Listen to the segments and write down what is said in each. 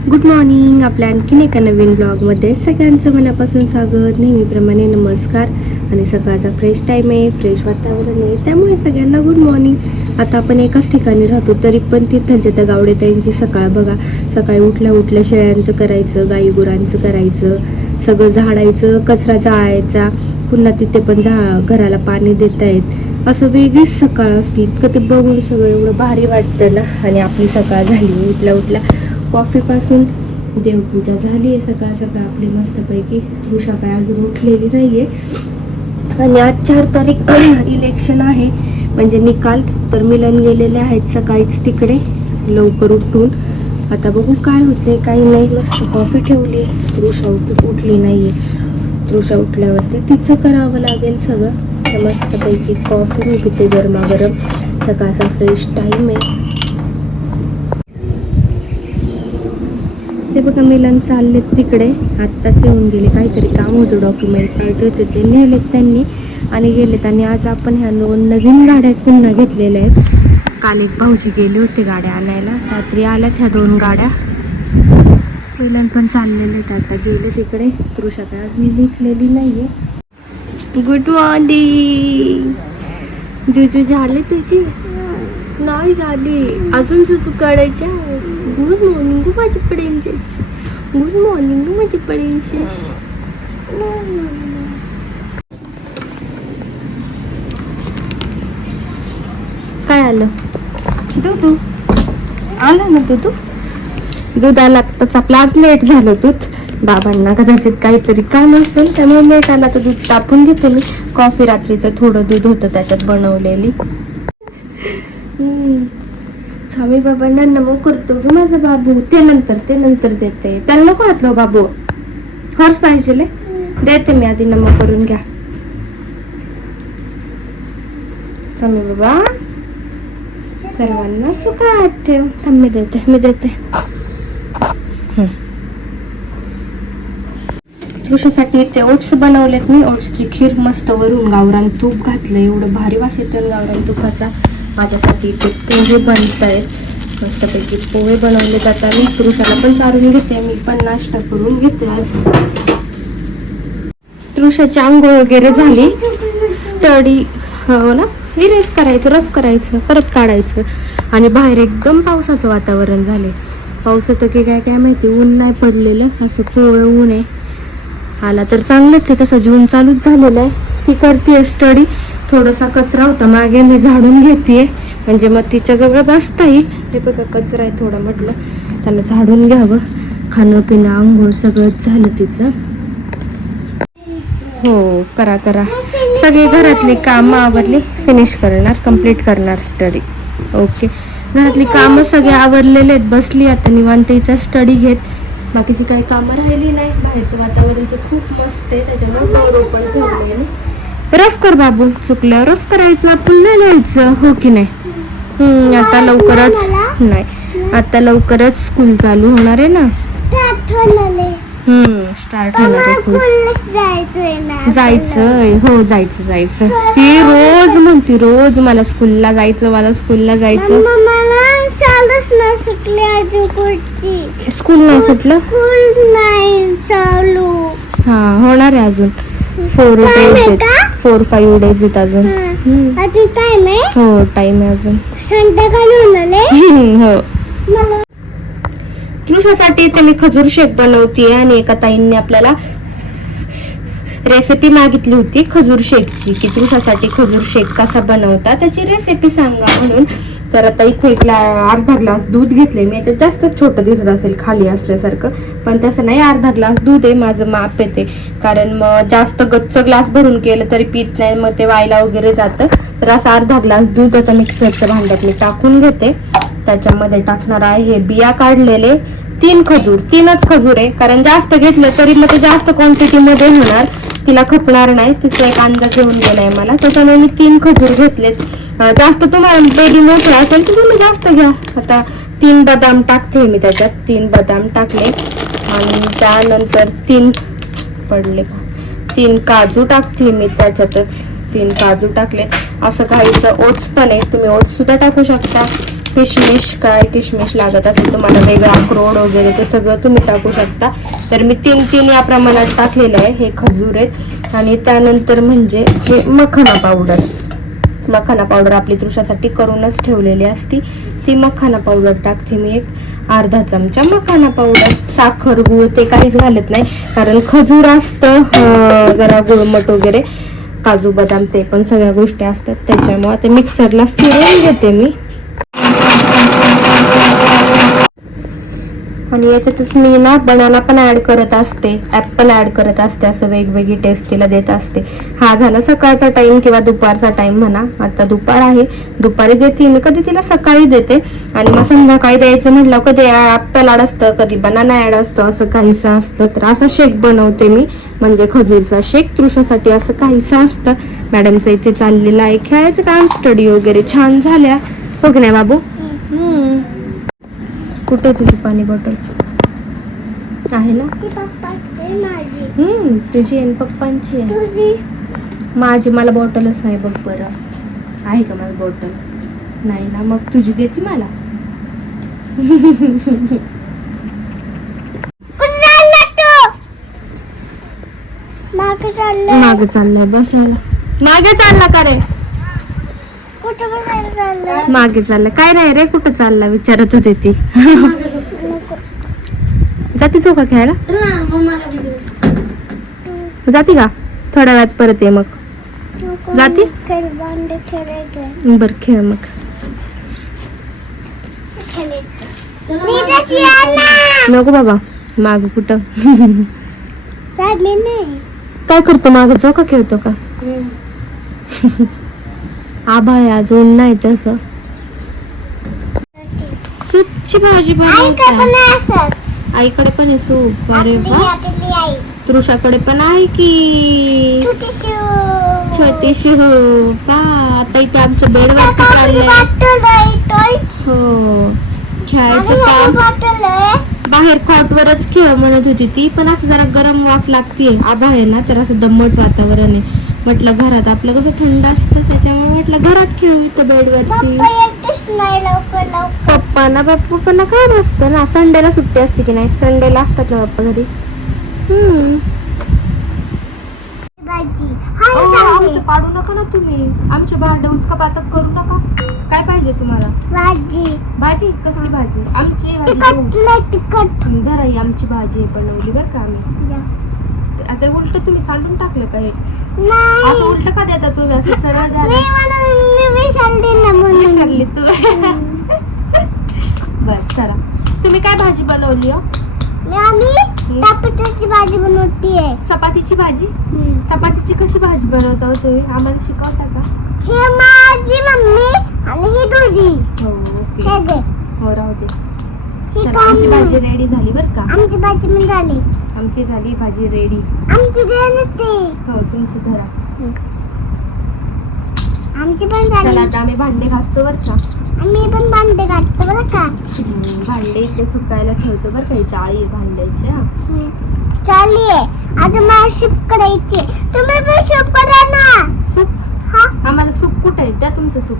Good morning आपल्या आणखीन एका नवीन ब्लॉगमध्ये सगळ्यांचं मनापासून स्वागत. नेहमीप्रमाणे नमस्कार. आणि सकाळचा फ्रेश टाईम आहे फ्रेश वातावरण आहे. त्यामुळे सगळ्यांना गुड मॉर्निंग आता आपण एकाच ठिकाणी राहतो तरी पण तिथलच्या त्या गावडेताईंची सकाळ बघा. सकाळी उठल्या उठल्या शेळ्यांचं करायचं गाई गुरांचं करायचं सगळं झाडायचं कचरा जाळायचा. पुन्हा तिथे पण झा घराला पाणी देत आहेत असं वेगळीच सकाळ असते. इतकं ते बघून सगळं एवढं भारी वाटतं ना. आणि आपली सकाळ झाली. उठल्या उठल्या कॉफीपासून देवपूजा झाली आहे. सकाळ सकाळ आपली मस्तपैकी उषा काय अजून उठलेली नाही आहे आणि आज चार तारीख इलेक्शन आहे. म्हणजे निकाल तर मिलन गेलेले आहेत सकाळीच तिकडे लवकर उठून. आता बघू काय होते काही नाही. मस्त कॉफी ठेवली तृषा उठ उठली नाही आहे तृषा उठल्यावरती तिचं करावं लागेल सगळं. तर मस्तपैकी कॉफी मी पिते गरमागरम. सकाळचा फ्रेश टाईम आहे. हे बघा मिलन चाललेत तिकडे. आत्ताच येऊन गेले. काहीतरी काम होतं डॉक्युमेंट पाहिजे होते ते नेलेत त्यांनी. आणि गेलेत. आणि आज आपण ह्या दोन नवीन गाड्या पुन्हा घेतलेल्या आहेत. काल एक भाऊजी गेले होते गाड्या आणायला. रात्री आल्यात ह्या दोन गाड्या. मिलन पण चाललेले आहेत. आता गेले तिकडे. तृषा काय लिहिलेली नाही आहे गुड मॉर्निंग. जुजू झाले तुझी? नाही झाली. अजून सुसू काढायच्या गुड मॉर्निंग गो माझी प्रिन्सेस गुड मॉर्निंग गो माझी प्रिन्सेस काय आलं? दूध. आलं ना दूध? दूध आलं आत्ताच आपलं आज लेट झालं दूध. बाबांना कदाचित काहीतरी काम असेल त्यामुळे लेट आला तर दूध तापून घेते मी. कॉफी रात्रीचं थोडं दूध होतं त्याच्यात बनवलेली. स्वामी बाबांना नमो करतो ग माझा बाबू. ते नंतर ते नंतर देते. त्यांना नको घातलं बाबू. हॉर्स पाहिजे देते मी आधी नमो करून घ्या. स्वामी बाबा सर्वांना सुखात ठेव. थांब मी देते मी देते. हम्म. ते ओट्स बनवलेत. मी ओट्सची खीर मस्त वरून गावरान तूप घातलं एवढं भारी वास येतो गावरान तुपाचा. माझ्यासाठी ते पोहे बनत आहेत मस्तपैकी पोहे बनवले जातात. आणि पुरुषाला पण चारून घेते. मी पण नाश्ता करून घेते आज. तृषाची आंघोळ वगैरे झाली. स्टडी हो ना? इरेज करायचं रफ करायचं परत काढायचं. आणि बाहेर एकदम पावसाचं वातावरण झाले पावसाचं की काय काय माहिती? ऊन नाही पडलेलं. असं कोवळं ऊन आहे. आला तर चांगलंच आहे. तसं जून चालूच झालेलं आहे. ती करते स्टडी थोडासा कचरा होता. मागे मी झाडून घेते म्हणजे मग तिच्याजवळ बसता येईल ते बघा कचरा आहे थोडा म्हटलं. त्याला झाडून घ्यावं. खाणं पिणं आंघोळ सगळंच झालं तिचं. हो करा करा. सगळी घरातली कामं आवरली. फिनिश करणार कंप्लीट करणार स्टडी ओके घरातली कामं सगळे आवरलेले आहेत. बसली आता निवांत हिचा स्टडी घेत. बाकीची काही कामं राहिली नाही. बाहेरचं वातावरण तर खूप मस्त आहे. त्याच्यामुळे ठेवले रफ कर बाबू चुकलं. रफ करायचं आपण नाही लिहायचं. हो की नाही? हम्म, आता लवकरच नाही आता लवकरच स्कूल चालू होणार आहे ना? हम्म स्टार्ट होणार. जायचंय हो जायचं जायचं. ती रोज म्हणती रोज मला स्कूलला जायचं मला स्कूलला जायचं. स्कूल नाही सुटलं स्कूल नाही चालू. हा होणार आहे अजून. फोर आहे डेज का? फोर फाईव्ह डेज आहेत अजून. हा. टाइम आहे? हो टाइम आहे अजून. संध्याकाळी होणार आहे? हो. मला इथे मी खजूर शेक बनवतीये आणि एका ताईंनी आपल्याला रेसिपी मागितली होती खजूर शेकची की तृषासाठी खजूर शेक कसा बनवता त्याची रेसिपी सांगा म्हणून. तर आता इथे एक ग्ला- अर्धा ग्लास दूध घेतले मी याच्यात जास्त छोटं दिसत असेल खाली असल्यासारखं. पण तसं नाही अर्धा ग्लास दूध आहे माझं माप येते. कारण मग जास्त गच्च ग्लास भरून केलं तरी पित नाही मग ते व्हायला वगैरे जातं. तर असं अर्धा ग्लास दूध आता मिक्सरच्या भांड्यात मी टाकून घेते. त्याच्यामध्ये टाकणार आहे हे बिया काढलेले. तीन खजूर तीनच खजूर आहे. कारण जास्त घेतलं तरी मग ते जास्त क्वांटिटीमध्ये होणार. तिला खपणार नाही. तिचा एक अंदाज येऊन गेलाय मला. त्याच्यामुळे मी तीन खजूर घेतलेत. जास्त तुम्हाला बेबी मोठा असेल तर तुम्ही जास्त घ्या. आता तीन बदाम टाकते मी त्याच्यात. तीन बदाम टाकले. आणि त्यानंतर तीन पडले का? तीन काजू टाकते मी त्याच्यातच. तीन काजू टाकले. असं काहीचं ओट्स पण आहे. तुम्ही ओट्स सुद्धा टाकू शकता. किशमिश काय किशमिश लागत असेल तुम्हाला वेगळा अक्रोड वगैरे ते सगळं तुम्ही टाकू शकता. तर मी तीन तीन या प्रमाणात टाकलेलं आहे. हे खजूर आहेत. आणि त्यानंतर म्हणजे हे मखना पावडर मखाना पावडर आपली तृषासाठी करूनच ठेवलेली असती. ती मखाना पावडर टाकते मी एक अर्धा चमचा मखाना पावडर साखर गुळ ते काहीच घालत नाही. कारण खजूर असतं जरा गुळमट वगैरे. काजू बदाम ते पण सगळ्या गोष्टी असतात. त्याच्यामुळे ते मिक्सरला फिरवून घेते मी. आणि याच्यातच मी ना बनाना पण ऍड करत असते. ॲपल ऍड करत असते. असं वेगवेगळी टेस्टीला देत असते. हा झाला सकाळचा टाइम किंवा दुपारचा टाइम म्हणा. आता दुपार आहे. दुपारी देते. मी कधी तिला सकाळी देते. आणि मग संध्याकाळी द्यायचं म्हटलं कधी ॲपल ऍड असतं कधी बनाना ऍड असतं असं काहीसं असतं तर असं शेक बनवते मी. म्हणजे खजूरचा शेक तृषासाठी असं काहीसं असतं. मॅडमचं इथे चाललेलं आहे. खेळायचं काम स्टडी वगैरे छान झाल्या. बघ ना बाबू. हम्म. कुठे तुझी पाणी बॉटल? आहे ना? हम्म तुझी आणि पप्पांची आहे. तुझी. माझी मला बॉटलच नाही बघ बरं. आहे का मला बॉटल? नाही ना मग तुझी देते मला. मागे चाललं मागे चाललंय बसायला मागे चालला का रे? मागे चाललं काय नाही रे कुठं चालला विचारत होते ती. जाती चौका खेळायला? जाती का? थोड्या वेळात परत ये मग. जाती? बर खेळ मग. नको बाबा माग कुठं? काय करतो माग? चौका खेळतो का? आभाळ आहे अजून नाही तसं. सूपची भाजी आई काय पण बनवते. असंच. आईकडे पण आहे सूप. अरे वा. तृषाकडे पण आहे की? छोटीशी हो पा आता इथे आमचं बेड वरती काकाची चाललंय. हो. खेळायचं काम. बॉटल आहे. बाहेर कॉटवरच खेळ म्हणत होती ती पण असं जरा गरम वाफ लागतीये. आभाळ आहे ना तर असं दम्मट वातावरण आहे. म्हटलं घरात आपलं कसं थंड असतं त्याच्यामुळे म्हटलं घरात खेळू इथं बेडवरती पप्पा लवकर पप्पा ना पप्पांना काय नसतं ना. संडेला सुट्टी असते की नाही? संडेला असतात ना पप्पा घरी? पाडू नका ना तुम्ही. आमच्या भांडे उचका पाचक करू नका. काय पाहिजे तुम्हाला? भाजी. भाजी? कसली भाजी? आमची भाजी तिखट देऊ. लय तिखट. धरा ही आमची भाजी बनवली बरं का आम्ही. आता उलट तुम्ही सांडून टाकलं का हे? असं उलट का देता तुम्ही? असं सरळ मी द्या ना विसरली तू. बर चला. तुम्ही काय भाजी बनवली हो? भाजी बनवतीये. चपातीची भाजी? चपातीची कशी भाजी बनवता हो तुम्ही? आम्हाला शिकवता का? हे माझी मम्मी आणि ही तुझी. हो ओके. हे दे. हो राहू दे. ही भाजी रेडी झाली बरं का? आमची भाजी पण झाली. आमची झाली भाजी रेडी आमची हो तुमची धरा आमची पण चला झाली आता आम्ही भांडे घासतो बरं का. आम्ही पण भांडे काढतो बरं का. हम्म, भांडे इथे सुकायला ठेवतो बरं का ही जाळी आहे भांड्याची हा. चालली. आता मला शिप करायची. तुम्ही पण शिप करा ना. सूप? हा. आम्हाला सूप कुठे आहे? द्या तुमचं सूप.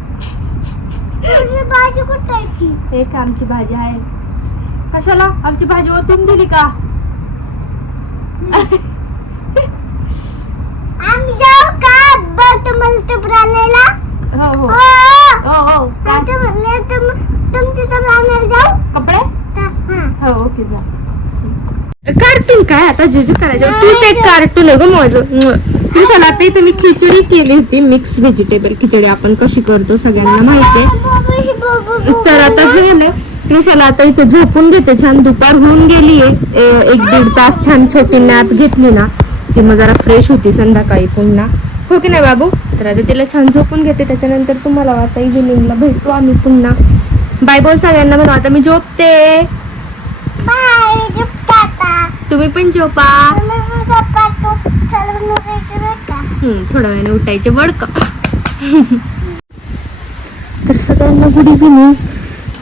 तुझी भाजी कुठे आहे ती? हे का आमची भाजी आहे. कशाला? आमची भाजी ओतून दिली का? आम्ही जाऊ का बट मल्टीप्राण्याला हो हो. हो हो. हो काय? तुमच्या आणायला जाऊ. कपडे? हा. हो ओके जा. कार्टून काय आता जे जे करायचं तूच एक कार्टून आहे ग माझं. तुझ्याला आता इथे मी खिचडी केली होती मिक्स व्हेजिटेबल खिचडी आपण कशी करतो सगळ्यांना माहिती आहे. तर आता झालं. कृषाला आता इथे झोपून घेते छान. दुपार होऊन गेलीये एक दीड तास छान छोटी नॅप घेतली ना की मग जरा फ्रेश होती संध्याकाळी पुन्हा. हो की नाही बाबू? तर आता तिला छान झोपून घेते. त्याच्यानंतर तुम्हाला आता इव्हिनिंगला भेटू आम्ही पुन्हा. बाय बोल सगळ्यांना म्हणून आता मी झोपते. तुम्ही पण झोपा. तो थोड्या वेळाने उठायचे. बड का तर सगळ्यांना गुड इव्हिनिंग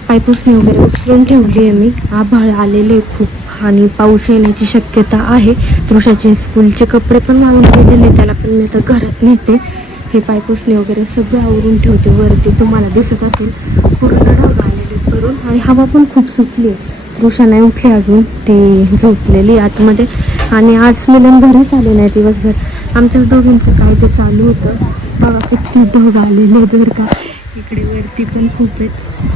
पायपुसणी वगैरे उचलून ठेवली आहे मी. आभाळ आलेले खूप. आणि पाऊस येण्याची शक्यता आहे. तृषाचे स्कूलचे कपडे पण वाळून गेलेले त्याला पण मी आता घरात नेते. हे पायपुसणी वगैरे सगळं आवरून ठेवते. वरती तुम्हाला दिसत असेल. पूर्ण ढग आलेले करून. आणि हवा पण खूप सुटली आहे. तृषा नाही उठली अजून. ती झोपलेली आतमध्ये. आणि आज मिलन घरीच आले नाही दिवसभर. आमच्याच दोघींचं काय ते चालू होतं. बघा किती ढग आलेले जर का. इकडे वरती पण खूप आहेत.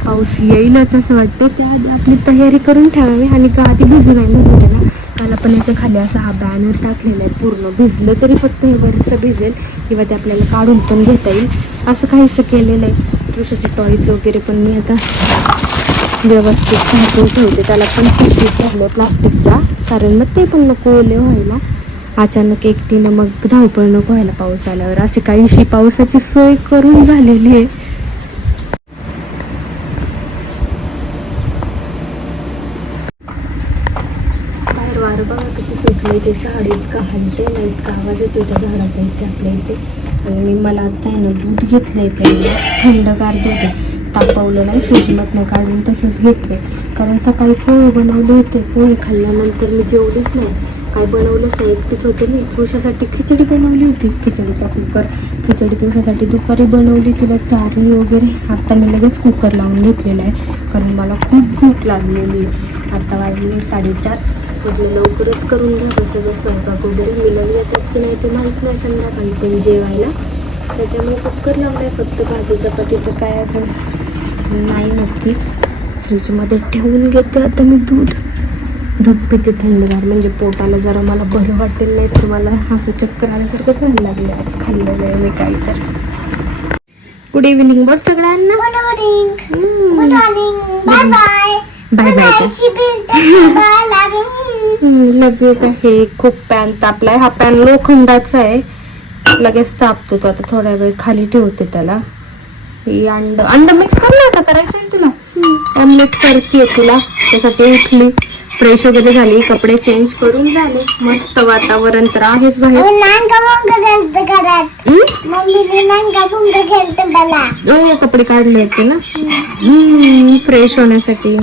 पाऊस येईलच असं वाटतं त्याआधी आपली तयारी करून ठेवावी आणि का आधी भिजू नाही म्हणून ना काल आपण याच्या खाली असा हा बॅनर टाकलेला आहे. पूर्ण भिजलं तरी फक्त हे वरचं भिजेल किंवा ते आपल्याला काढून पण घेता येईल. असं काहीसं केलेलं आहे. तृषाचे टॉईज वगैरे पण मी आता व्यवस्थित झाकून ठेवते. त्याला पण पिशवीत ठेवलं प्लास्टिकच्या कारण मग ते पण नको ओले व्हायला. अचानक एकटीनं मग धावपळ नको व्हायला पाऊस आल्यावर. अशी काहीशी पावसाची सोय करून झालेली आहे बाहेर वारं बघा किती सुटलं ते झाड इतकं हलते ना इतका आवाज येतो त्या झाडाचा इथे आपल्या इथे. आणि मी मला आता आहे ना दूध घेतलंय पहिलं. थंडगार दूध तापवलं नाही फ्रीजमधनं काढून तसंच घेतले कारण सकाळी पोहे बनवले होते. पोहे खाल्ल्यानंतर मी जेवलीच नाही. काय बनवलंच नाही. एकटीच होते मी. पुरुषासाठी खिचडी बनवली होती. खिचडीचा कुकर. खिचडी पुरुषासाठी दुपारी बनवली. तिला चारली वगैरे. आता मी लगेच कुकर लावून घेतलेला आहे. कारण मला खूप भूक लागलेली आता वाजले साडेचार. म्हटलं लवकरच करून घ्या सगळं स्वयंपाक वगैरे मिळून येतात की नाही ते माहीत नाही संध्याकाळी पण जेवायला. त्याच्यामुळे कुकर लावलाय फक्त भाजी चपातीचं काय अजून नाही नक्की. फ्रीजमध्ये ठेवून घेते आता मी दूध. दूध पिते थंडगार म्हणजे पोटाला जरा मला बरं वाटेल नाही तर मला असं चक्कर आल्यासारखं व्हायला लागले आज खाल्लेलं आहे मी काही तर. गुड इव्हिनिंग बोल सगळ्यांना. Good morning bye bye bye bye you हे खूप पॅन तापलाय. हा पॅन लोखंडाचा आहे. लगेच तापतो तो. आता थोड्या वेळ खाली ठेवते त्याला. अंड अंड मिक्स करणार का करायचं आहे तुला. ऑमलेट करते तुला. त्यासाठी उठली फ्रेश वगैरे झाली. कपडे चेंज करून झाले. मस्त वातावरण तर आहेच बाहेर. हो कपडे काढले होते ना. फ्रेश होण्यासाठी.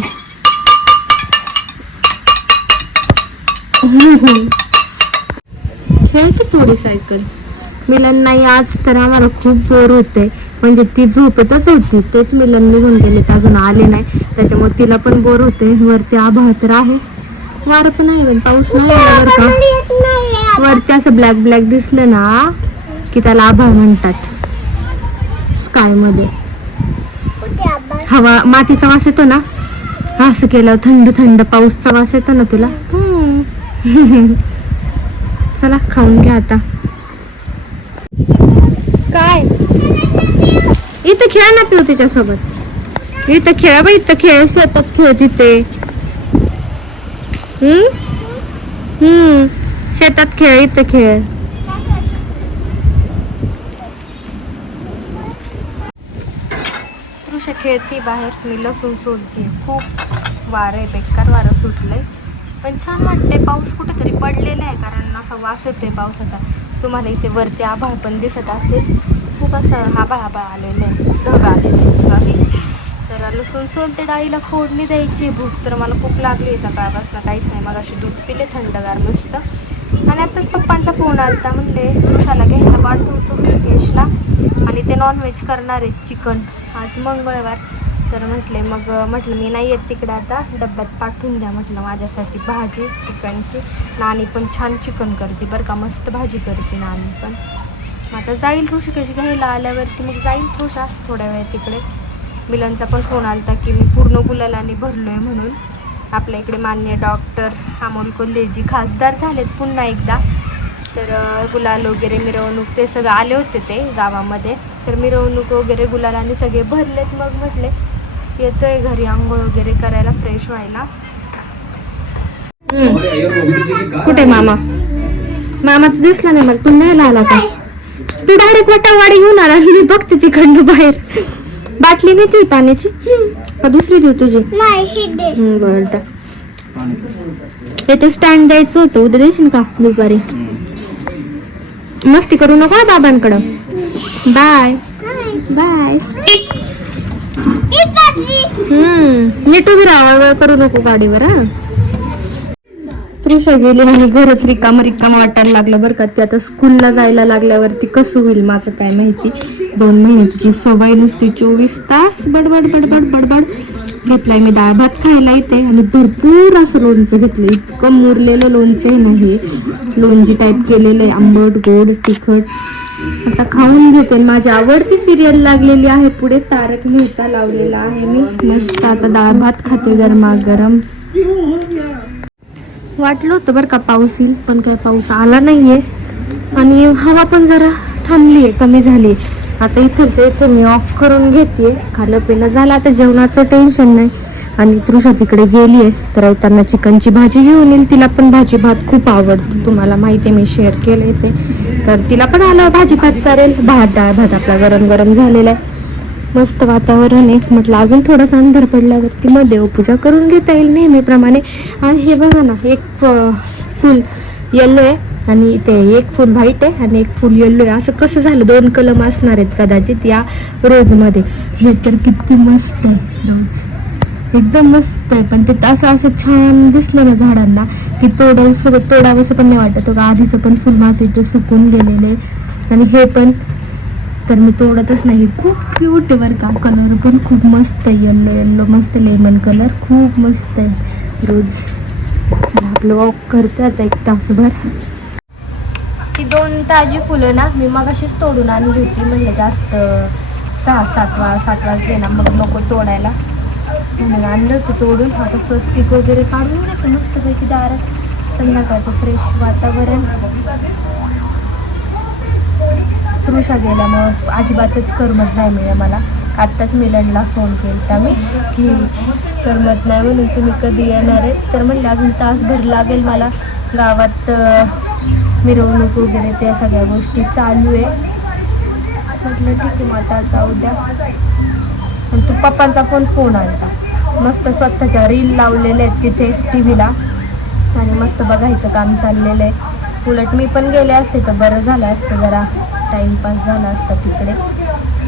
खेळ की थोडी सायकल मिलन नाही आज तर आम्हाला खूप बोर होते म्हणजे ती झोपेतच होती तेच मिलन निघून गेले तर अजून आले नाही. त्याच्यामुळे तिला पण बोर होते वरती आभाळ तर आहे. वारं पण आहे पण पाऊस नाही का? वरती असं ब्लॅक ब्लॅक दिसलं ना की त्याला आभाळ म्हणतात. स्कायमध्ये. हवा मातीचा वास येतो ना? असं केलं थंड थंड पाऊसचा वास येतो ना तुला? चला खाऊन घ्या आता. काय? इथं खेळ ना पिऊ तिच्यासोबत. इथं खेळ बा इथं खेळ शेतात खेळ तिथे. हम्म? हम्म. शेतात खेळ इथं खेळ. तृषा खेळती बाहेर मी लसूण सोलते खूप वारं आहे बेकार वारं सुटलंय. पण छान वाटते पाऊस कुठेतरी पडलेला आहे कारण असा वास आहे पावसाचा. तुम्हाला इथे वरती आभाळ पण दिसत असेल. खूप असं आभाळ आभाळ आलेलं आहे. ढग आलेले सॉरी तर लसूण सोलते डाळीला फोडणी द्यायची भूक तर मला खूप लागली आहे. सकाळपासून काहीच नाही. मग अशी दूध पिले थंडगार मस्त. आणि आताच पप्पांचा फोन आलता. म्हणले वृषाला घ्यायला पाठवतो. केशला आणि ते नॉनव्हेज करणार आहे चिकन. आज मंगळवार. तर म्हटले मग म्हटलं मी नाही येत तिकडे आता. डब्यात पाठवून द्या म्हटलं माझ्यासाठी भाजी चिकनची. नानी पण छान चिकन करते बरं का. मस्त भाजी करते नानी पण. आता जाईल ऋषिकेश घ्यायला आल्यावरती. मग जाईल थोडा थोड्या वेळ तिकडे. मिलनचा पण फोन आलता की मी पूर्ण गुलालाने भरलो आहे म्हणून. आपल्या इकडे मान्य डॉक्टर अमोल कोल्हेजी खासदार झालेत पुन्हा एकदा. तर गुलाल वगैरे मिरवणूक ते सगळं आले होते ते गावामध्ये. तर मिरवणूक वगैरे गुलालाने सगळे भरलेत मग म्हटले. येतोय घरी आंघोळ वगैरे करायला फ्रेश व्हायला. कुठे मामा? मामा तर दिसला नाही मला तू नाही आला का? तू डायरेक्ट वटावाडी घेऊन आला मी बघते तिकडनं बाहेर. बाटली नाही ती पाण्याची? का दुसरी देऊ तुझी? ही बरं जा. इथे स्टँड द्यायचं होतं उद्या देशील का दुपारी? मस्ती करू नको बाबांकडं. बाय बाय हम्म. नीट उभी राहा करू नको गाडीवर हा. तृषा गेली आणि घरच रिकाम रिकाम वाटायला लागलं बरं का. ते आता स्कूलला जायला लागल्यावरती कसं होईल माझं काय माहिती. दोन महिन्याची सवय नसती चोवीस तास बडबड बडबड बडबड. घेतलाय मी डाळ भात खायला येते आणि भरपूर असं लोणचं घेतलं. इतकं मुरलेलं लोणचं नाही. लोणची टाईप केलेलं आहे आंबट गोड तिखट. आता खाऊन घेते. माझी आवडती सिरियल लागलेली आहे. पुढे तारक मेहता लावलेला आहे मी. मस्त. आता डाळ भात खाते गरमा गरम वाटलं होतं बरं का पाऊस येईल पण काय पाऊस आला नाहीये. आणि हवा पण जरा थांबली आहे कमी झाली आता इथंच इथं मी ऑफ करून घेते खालं पिणं झालं आता जेवणाचं टेन्शन नाही. आणि तृषा तिकडे गेली आहे तर त्यांना चिकनची भाजी घेऊन येईल. तिला पण भाजी भात खूप आवडते. तुम्हाला माहिती आहे मी शेअर केले ते. तर तिला पण आलं भाजी भात चालेल. भात डाळ भात आपला गरम गरम झालेला आहे. मस्त वातावरण आहे. म्हटलं अजून थोडासा अंधार पडल्यावरती मग देवपूजा करून घेता येईल नेहमीप्रमाणे. आणि हे बघा ना एक फुल येल्लो आहे आणि ते एक फुल व्हाईट आहे आणि एक फुल येल्लो आहे. असं कसं झालं? दोन कलम असणार आहेत कदाचित या रोजमध्ये हे तर किती मस्त आहे. रोज एकदम मस्त आहे. पण ते असं असं छान दिसलं ना झाडांना की तोडावं तोडावंसं पण नाही वाटत. का आधीचं पण फुल माझं सुकून गेलेलं. आहे आणि हे पण तर मी तोडतच नाही. खूप क्यूट आहे बरं का. कलर पण खूप मस्त आहे. येल्लो येल्लो मस्त लेमन कलर खूप मस्त आहे. रोज. आपलं वॉक करते आता एक तासभर. ती दोन ताजी फुलं ना मी मग अशीच तोडून आणली होती. म्हणलं जास्त सहा सात वा सात वाजले ना मग नको तोडायला. म्हणून आणलं होतं तोडून. आता स्वस्तिक वगैरे काढून घेतो मस्तपैकी दारात. संध्याकाळचं फ्रेश वातावरण. तृषा गेला मग. अजिबातच करमत नाही मिळेल मला. आत्ताच मिलनला फोन केला मी की करमत नाही म्हणून तुम्ही कधी येणार आहे तर म्हणलं अजून तासभर लागेल मला. गावात मिरवणूक वगैरे त्या सगळ्या गोष्टी चालू आहे. म्हटलं ठीक आहे मग आता जाऊ द्या. आणि तू पप्पांचा पण फोन आणता मस्त स्वतःच्या रील लावलेले आहेत तिथे टी व्हीला आणि मस्त बघायचं काम चाललेलं आहे. उलट मी पण गेले असते तर बरं झालं असतं जरा. टाईमपास झाला असता तिकडे.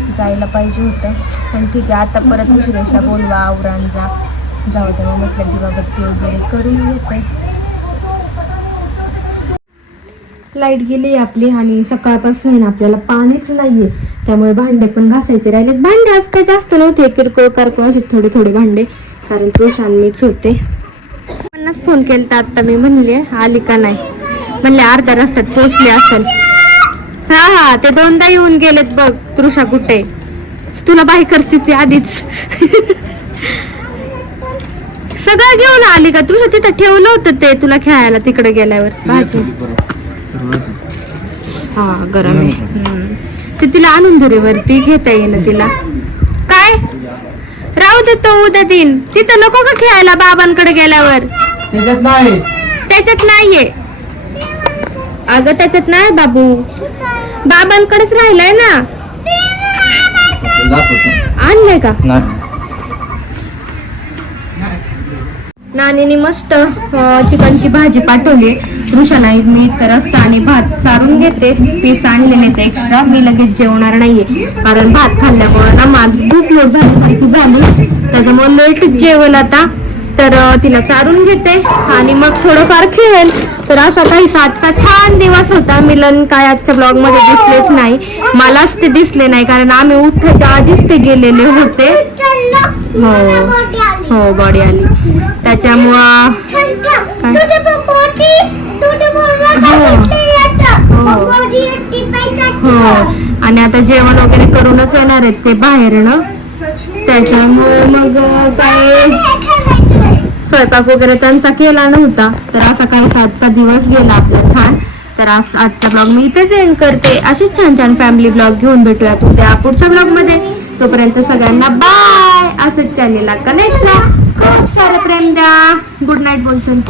जायला पाहिजे होतं. पण ठीक आहे आता परत उशिरेशला बोलवा आवरांचा जाऊ दे मग म्हटलं दिवाबत्ती वगैरे करून घेते. लाइट गेली आपली आणि सकाळपासून ना आपल्याला पाणीच नाहीये. त्यामुळे भांडे पण घासायचे राहिले भांडे आज जास्त नव्हते. किरकोळ कारकोळ असे थोडे थोडे भांडे. कारण तुळशान मीच होते. पन्नास फोन केलता. आता मी म्हणले आली का नाही? म्हणले अर्ध्या रस्त्यात पोहोचले असेल. हा हा ते दोनदा येऊन गेलेत बघ तृषा कुठे? तुला बाई करते ती आधीच. सगळं घेऊन आली का? तृषा तिथं ठेवलं होतं ते तुला खेळायला तिकडे गेल्यावर. भाजी. हा गरम आहे. ते तिला आणून दे रे वरती घेता येईन तिला. काय? राहू दे तो उद्या दिन. तिथं नको का खेळायला बाबांकडे गेल्यावर? त्याच्यात नाही. त्याच्यात नाहीये. अगं त्याच्यात नाही बाबू. बाबांकडेच राहिलाय ना. आणलंय का? नानीने मस्त चिकनची भाजी पाठवली. ऋषाला मी तर आणि भात चारून घेते. पीस आणलेले ते एक्स्ट्रा मी लगेच जेवणार नाहीये. कारण भात खाल्ल्यामुळे ना माझी खूप लोट झाली. झाली. त्याच्यामुळे लेट जेवल आता. तर तिला चारून घेते. आणि मग थोडंफार खेळेल. तर असा काही सातचा छान दिवस होता. मिलन काय आजच्या ब्लॉगमध्ये दिसलेच नाही. मलाच ते दिसले नाही. कारण आम्ही उठायच्या आधीच ते गेलेले होते. हो. हो बॉडी आली. त्याच्यामुळं काय? हो आणि आता जेवण वगैरे करूनच येणार आहेत ते बाहेरनं. त्याच्यामुळे मग काय स्वयंपाक वगैरे त्यांचा केला नव्हता. तर असा काय सातचा दिवस गेला आपला छान. तर आज आजचा ब्लॉग मी इथेच एंड करते. अशीच छान छान फॅमिली ब्लॉग घेऊन भेटूयात उद्या पुढच्या ब्लॉगमध्ये तोपर्यंत सगळ्यांना बाय असंच चॅनेलला कनेक्ट खूप सारं प्रेम द्या. Good night बोलसन